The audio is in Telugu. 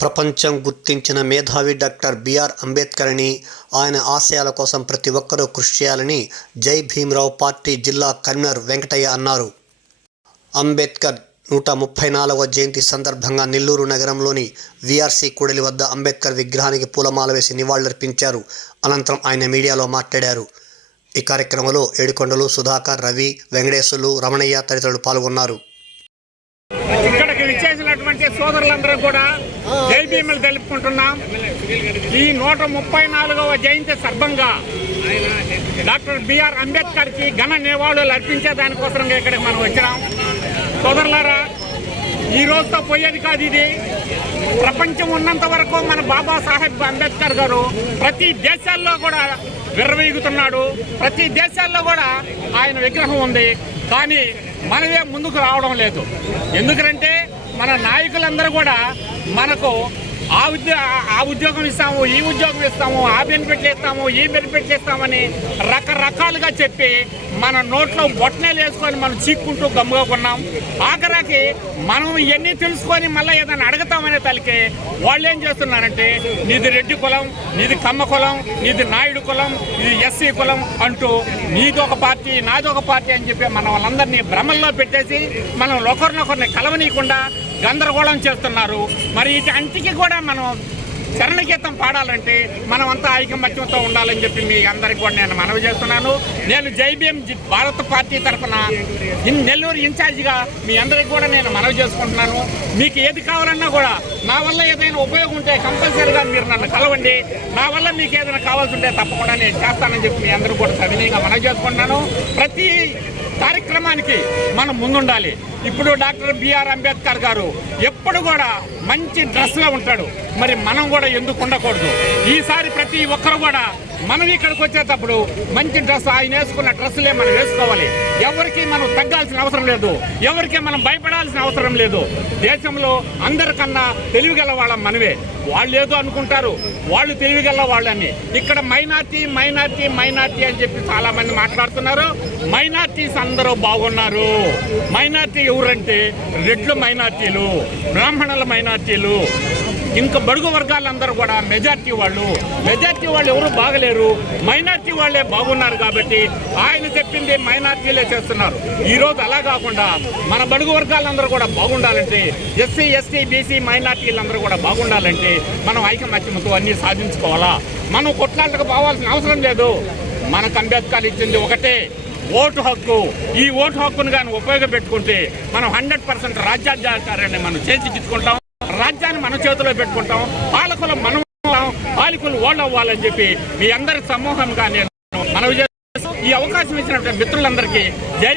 ప్రపంచం గుర్తించిన మేధావి డాక్టర్ బిఆర్ అంబేద్కర్ అని ఆయన ఆశయాల కోసం ప్రతి ఒక్కరూ కృషి చేయాలని జై భీమరావు పార్టీ జిల్లా కన్వీనర్ వెంకటయ్య అన్నారు. అంబేద్కర్ నూట ముప్పై నాలుగవ జయంతి సందర్భంగా నెల్లూరు నగరంలోని విఆర్సీ కూడలి వద్ద అంబేద్కర్ విగ్రహానికి పూలమాల వేసి నివాళులర్పించారు. అనంతరం ఆయన మీడియాలో మాట్లాడారు. ఈ కార్యక్రమంలో ఏడుకొండలు సుధాకర్ రవి వెంకటేశ్వర్లు రమణయ్య తదితరులు పాల్గొన్నారు. ఇక్కడికి విచ్చేసినటువంటి సోదరులందరూ కూడా జై భీములు తెలుపుకుంటున్నాం. ఈ నూట ముప్పై నాలుగవ జయంతి సర్భంగా డాక్టర్ బిఆర్ అంబేద్కర్కి ఘన నివాళులు అర్పించే దానికోసం ఇక్కడికి మనం వచ్చినాం. సోదరులారా ఈ రోజుతో పోయేది కాదు ఇది. ప్రపంచం ఉన్నంత వరకు మన బాబాసాహెబ్ అంబేద్కర్ గారు ప్రతి దేశాల్లో కూడా విర్రవీగుతున్నాడు. ప్రతి దేశాల్లో కూడా ఆయన విగ్రహం ఉంది. కానీ మనమే ముందుకు రావడం లేదు. ఎందుకంటే మన నాయకులందరూ కూడా మనకు ఆ ఉద్యో ఆ ఉద్యోగం ఇస్తాము ఈ ఉద్యోగం ఇస్తాము ఆ బెనిఫిట్ ఇస్తాము ఈ బెనిఫిట్ ఇస్తామని రకరకాలుగా చెప్పి మన నోట్లో బొట్టనేలు వేసుకొని మనం చీక్కుంటూ గమ్ముగా కొన్నాం ఆఖరాకి మనం ఇవన్నీ తెలుసుకొని మళ్ళీ ఏదైనా అడుగుతామనే తలకి వాళ్ళు ఏం చేస్తున్నారంటే నీది రెడ్డి కులం నీది కమ్మ కులం నీది నాయుడు కులం ఇది ఎస్సీ కులం అంటూ నీది ఒక పార్టీ నాది ఒక పార్టీ అని చెప్పి మన వాళ్ళందరినీ భ్రమల్లో పెట్టేసి మనం ఒకరినొకరిని కలవనీయకుండా గందరగోళం చేస్తున్నారు. మరి ఇటు అంటికి కూడా మనం చరణగీతం పాడాలంటే మనం అంతా ఐకమత్యంతో ఉండాలని చెప్పి మీ అందరికి కూడా నేను మనవి చేస్తున్నాను. నేను జైబీఎం భారత పార్టీ తరఫున నెల్లూరు ఇన్ఛార్జిగా మీ అందరికి కూడా నేను మనవి చేసుకుంటున్నాను. మీకు ఏది కావాలన్నా కూడా నా వల్ల ఏదైనా ఉపయోగం ఉంటే కంపల్సరీగా మీరు నన్ను కలవండి. నా వల్ల మీకు ఏదైనా కావాల్సి ఉంటే తప్పకుండా నేను చేస్తానని చెప్పి మీ అందరూ కూడా సవినీయంగా మనం చేసుకుంటున్నాను. ప్రతి కార్యక్రమానికి మనం ముందుండాలి. ఇప్పుడు డాక్టర్ బిఆర్ అంబేద్కర్ గారు ఎప్పుడు కూడా మంచి డ్రెస్లో ఉంటాడు. మరి మనం కూడా ఎందుకు ఉండకూడదు? ఈసారి ప్రతి ఒక్కరు కూడా మనం ఇక్కడికి వచ్చేటప్పుడు మంచి డ్రెస్ ఆయన వేసుకున్న డ్రెస్సులే మనం వేసుకోవాలి. ఎవరికి మనం తగ్గాల్సిన అవసరం లేదు. ఎవరికి మనం భయపడాల్సిన అవసరం లేదు. దేశంలో అందరికన్నా తెలివిగల వాళ్ళం మనవే వాళ్ళు ఏదో అనుకుంటారు. వాళ్ళు తెలివిగల వాళ్ళని. ఇక్కడ మైనార్టీ మైనార్టీ మైనార్టీ అని చెప్పి చాలామంది మాట్లాడుతున్నారు. మైనార్టీస్ అందరూ బాగున్నారు. మైనార్టీ ఎవరంటే రెడ్లు మైనార్టీలు బ్రాహ్మణుల మైనార్టీలు. ఇంకా బడుగు వర్గాలందరూ కూడా మెజార్టీ వాళ్ళు. మెజార్టీ వాళ్ళు ఎవరు బాగలేరు. మైనార్టీ వాళ్ళే బాగున్నారు కాబట్టి ఆయన చెప్పింది మైనార్టీలే చేస్తున్నారు. ఈ రోజు అలా కాకుండా మన బడుగు వర్గాలందరూ కూడా బాగుండాలంటే ఎస్సీ ఎస్టీ బీసీ మైనార్టీలందరూ కూడా బాగుండాలంటే మనం ఐకమత్యంతో అన్నీ సాధించుకోవాలా? మనం కొట్లాటకు పోవాల్సిన అవసరం లేదు. మనకు అంబేద్కర్ ఇచ్చింది ఒకటే ఓటు హక్కు. ఈ ఓటు హక్కును కానీ ఉపయోగపెట్టుకుంటే మనం హండ్రెడ్ పర్సెంట్ రాజ్యాధికారాన్ని మనం చేర్చిచ్చుకుంటాం రాజ్యాన్ని మన చేతిలో పెట్టుకుంటాం పాలకులు మనం పాలకులు ఓడవ్వాలని అవ్వాలని చెప్పి మీ అందరి సమూహంగా నేను మనవి చేస్తూ ఈ అవకాశం ఇచ్చినటువంటి మిత్రులందరికీ జై